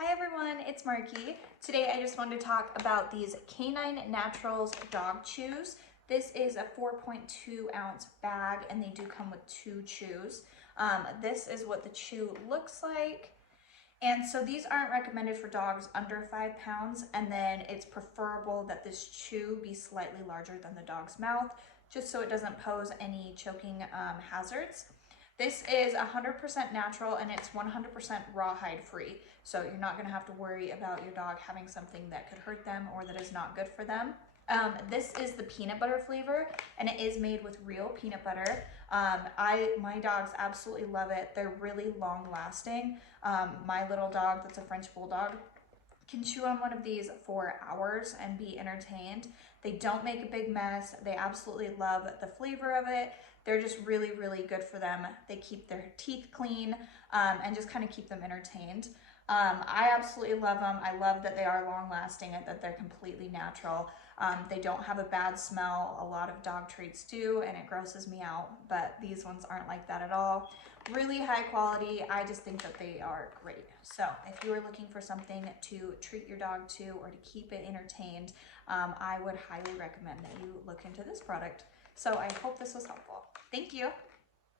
Hi everyone, it's Marky. Today I just wanted to talk about these Canine Naturals dog chews. This is a 4.2 ounce bag and they do come with 2 chews. This is what the chew looks like. And so these aren't recommended for dogs under 5 pounds, and then it's preferable that this chew be slightly larger than the dog's mouth, just so it doesn't pose any choking hazards. This is 100% natural and it's 100% rawhide free. So you're not gonna have to worry about your dog having something that could hurt them or that is not good for them. This is the peanut butter flavor and it is made with real peanut butter. My dogs absolutely love it. They're really long lasting. My little dog, that's a French bulldog, can chew on one of these for hours and be entertained. They don't make a big mess. They absolutely love the flavor of it. They're just really, really good for them. They keep their teeth clean and just kind of keep them entertained. I absolutely love them. I love that they are long lasting and that they're completely natural. They don't have a bad smell. A lot of dog treats do, and it grosses me out, but these ones aren't like that at all. Really high quality. I just think that they are great. So if you are looking for something to treat your dog to or to keep it entertained, I would highly recommend that you look into this product. So I hope this was helpful. Thank you.